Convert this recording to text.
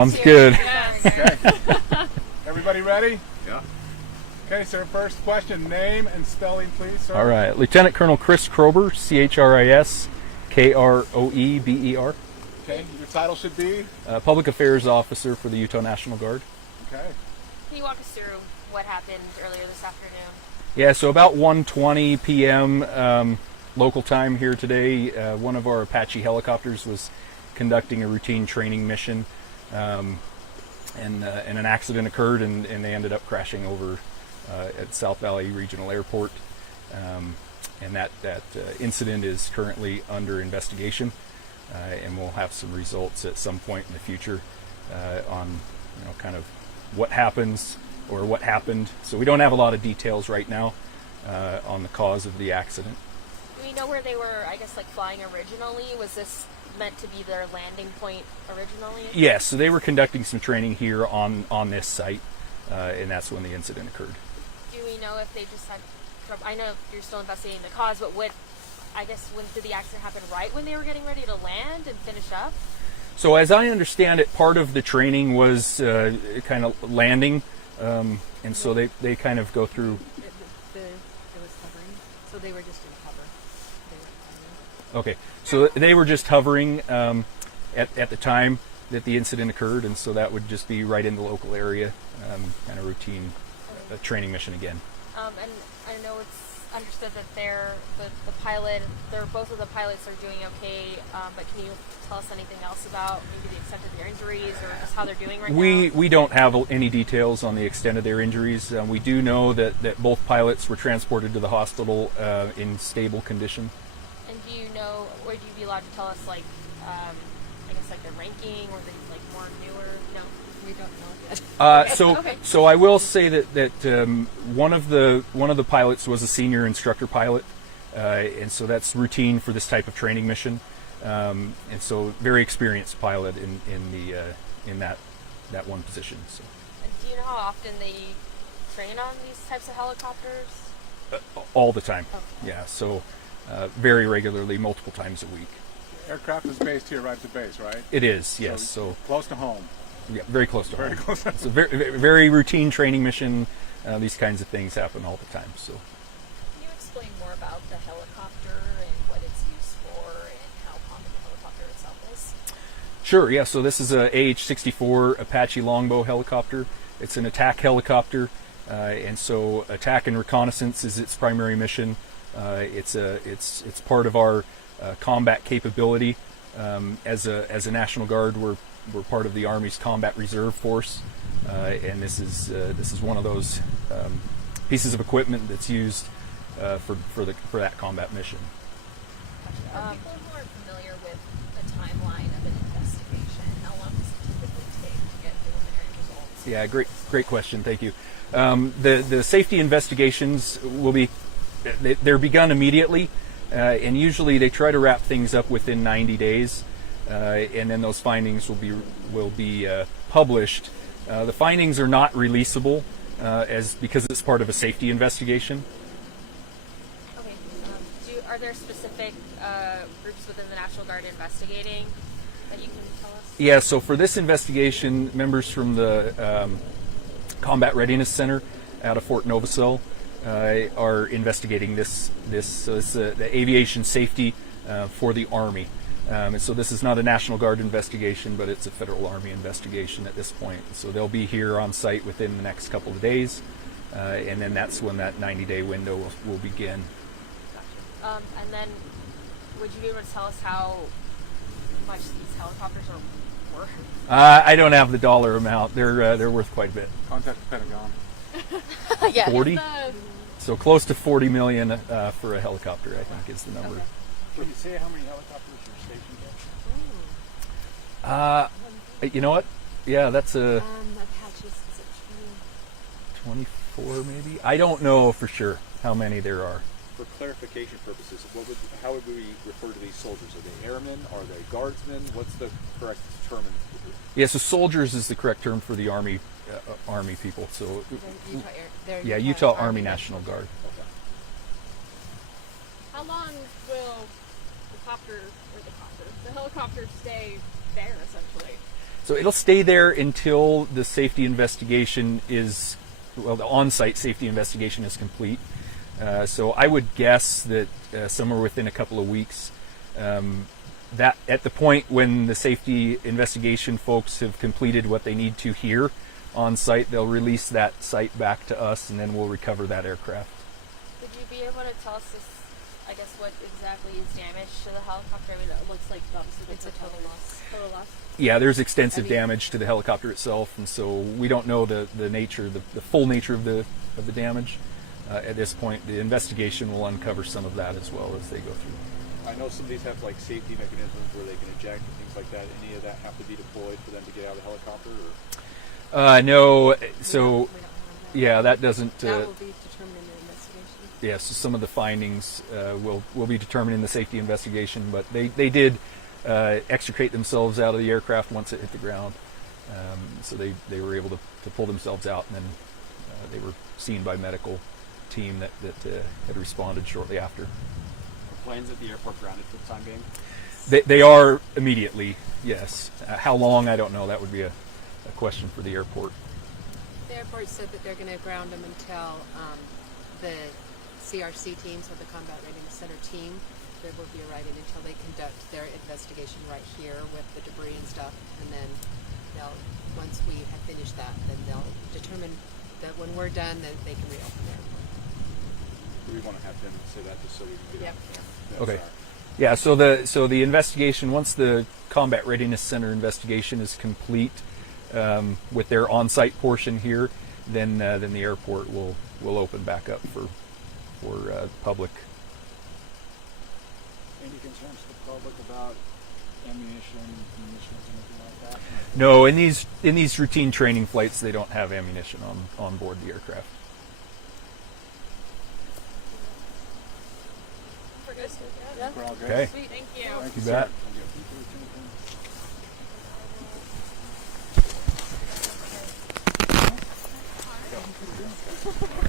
Sounds good. Yes. Okay. Everybody ready? Yeah. Okay, sir. First question, name and spelling, please, sir. All right. Lieutenant Colonel Chris Kroeber, CHRIS KROEBER. Okay, your title should be? Public Affairs Officer for the Utah National Guard. Okay. Can you walk us through what happened earlier this afternoon? Yeah, so about 1:20 p.m. Local time here today, one of our Apache helicopters was conducting a routine training mission, and an accident occurred, and they ended up crashing over at South Valley Regional Airport. And that incident is currently under investigation, and we'll have some results at some point in the future on kind of what happens or what happened. So we don't have a lot of details right now on the cause of the accident. Do we know where they were, I guess, like flying originally? Was this meant to be their landing point originally? Yes, so they were conducting some training here on this site, and that's when the incident occurred. Do we know if they just had trouble? I know you're still investigating the cause, but when did the accident happen right when they were getting ready to land and finish up? So as I understand it, part of the training was kind of landing, and so they kind of go through. It was hovering, so they were just in cover. Okay, so they were just hovering at the time that the incident occurred, and so that would just be right in the local area, kind of routine training mission again. And I know it's understood that both of the pilots are doing okay, but can you tell us anything else about maybe the extent of their injuries or just how they're doing right now? We don't have any details on the extent of their injuries. We do know that both pilots were transported to the hospital in stable condition. And do you know, would you be allowed to tell us, like, I guess, like their ranking, or they like more newer? No, We don't know yet. Okay. So I will say that one of the pilots was a senior instructor pilot, and so that's routine for this type of training mission, and so very experienced pilot in that one position. So. And do you know how often they train on these types of helicopters? All the time. Okay. Yeah. So very regularly, multiple times a week. Aircraft is based here right at the base, right? It is, yes. So close to home. yeah, very close to Very home. close. It's a very, very routine training mission. These kinds of things happen all the time. So. Can you explain more about the helicopter and what it's used for and how common the helicopter itself is? Sure, yeah. So this is a AH-64 Apache Longbow helicopter. It's an attack helicopter, and so attack and reconnaissance is its primary mission. It's part of our combat capability. As a National Guard, we're part of the Army's Combat Reserve Force, and this is one of those pieces of equipment that's used for that combat mission. Are people who are familiar with the timeline of an investigation, how long does it typically take to get preliminary results? Yeah, great question. Thank you. The safety investigations they're begun immediately, and usually they try to wrap things up within 90 days, and then those findings will be published. The findings are not releasable because it's part of a safety investigation. Okay. Are there specific groups within the National Guard investigating that you can tell us? Yeah, so for this investigation, members from the Combat Readiness Center out of Fort Novosel are investigating this. So it's the aviation safety for the Army. And so this is not a National Guard investigation, but it's a Federal Army investigation at this point. So they'll be here on site within the next couple of days, and then that's when that 90-day window will begin. Gotcha. And then, would you be able to tell us how much these helicopters are worth? I don't have the dollar amount. They're worth quite a bit. Contact the Pentagon. Yeah. 40? So close to 40 million for a helicopter, I think, is the number. Okay. Can you say how many helicopters are stationed there? You know what? Yeah, that's a Apaches, is it 24 maybe. I don't know for sure how many there are. For clarification purposes, how would we refer to these soldiers? Are they airmen? Are they guardsmen? What's the correct term? Yeah, so soldiers is the correct term for the Army people. So Utah Army National Guard. Okay. How long will the helicopter stay there, essentially? So it'll stay there until the safety investigation is, well, the on-site safety investigation is complete. So I would guess that somewhere within a couple of weeks, that at the point when the safety investigation folks have completed what they need to here on site, they'll release that site back to us, and then we'll recover that aircraft. Would you be able to tell us this, I guess, what exactly is damaged to the helicopter? I mean, it looks like obviously It's a total loss. Total loss. Yeah, there's extensive I mean- damage to the helicopter itself, and so we don't know the nature, the full nature of the damage. At this point, the investigation will uncover some of that as well as they go through. I know some of these have like safety mechanisms where they can eject and things like that. Any of that have to be deployed for them to get out of the helicopter? Or? No, so We don't have that. yeah, that doesn't. That will be determined in the investigation. Yeah, so some of the findings will be determined in the safety investigation, but they did extricate themselves out of the aircraft once it hit the ground. So they were able to pull themselves out, and then they were seen by medical team that had responded shortly after. Planes at the airport grounded for the time being? They are immediately, yes. How long, I don't know. That would be a question for the airport. The airport said that they're going to ground them until the CRC team, so the Combat Readiness Center team, they will be arriving until they conduct their investigation right here with the debris and stuff, and then once we have finished that, then they'll determine that when we're done, that they can reopen the airport. Do we want to have them say that just so we can get Yep. it on camera? Okay. Yeah, so the investigation, once the Combat Readiness Center investigation is complete with their on-site portion here, then the airport will open back up for public. Any concerns to the public about ammunition, munitions, anything like that? No, in these routine training flights, they don't have ammunition on board the aircraft. We're good. Yeah. We're all good? Okay, Sweet. Thank you. Thank you sir. bet. Thank you.